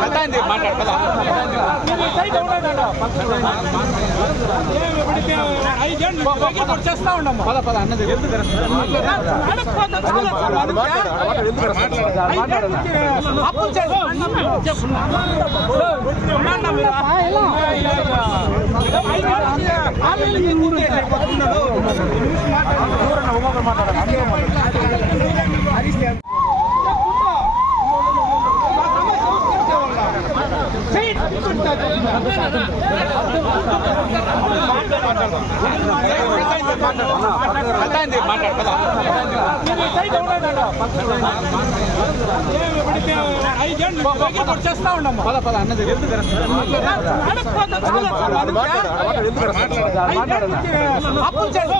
మాట్లాడండి మాట్లాడతా ఉండమ్మా పద పద అన్నది ఎందుకు అప్పులు చేస్తాం చేస్తా ఉండమ్మా పద పద అన్నది ఎందుకు అప్పులు చేస్తా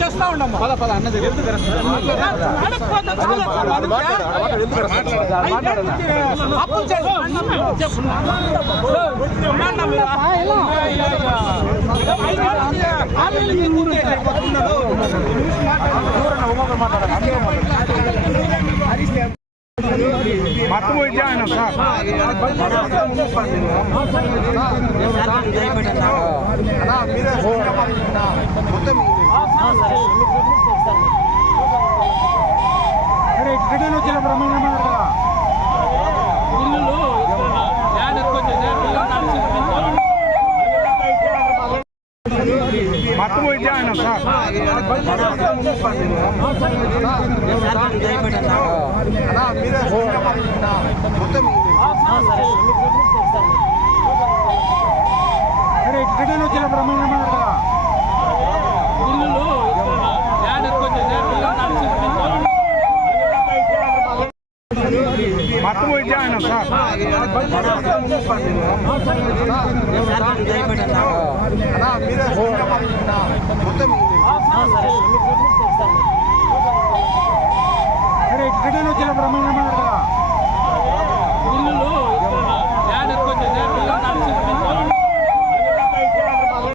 చేస్తా ఉండమ్మా పద పద అన్నది ఎందుకు అప్పులు చేస్తా మొత్తం ఆయన సార్ రిటర్న్ మొత్తం పోయి ఆయన సార్ రిటర్న్ వచ్చిన బ్రహ్మాండ మొత్తం పోయి ఆయన సార్ మొత్తం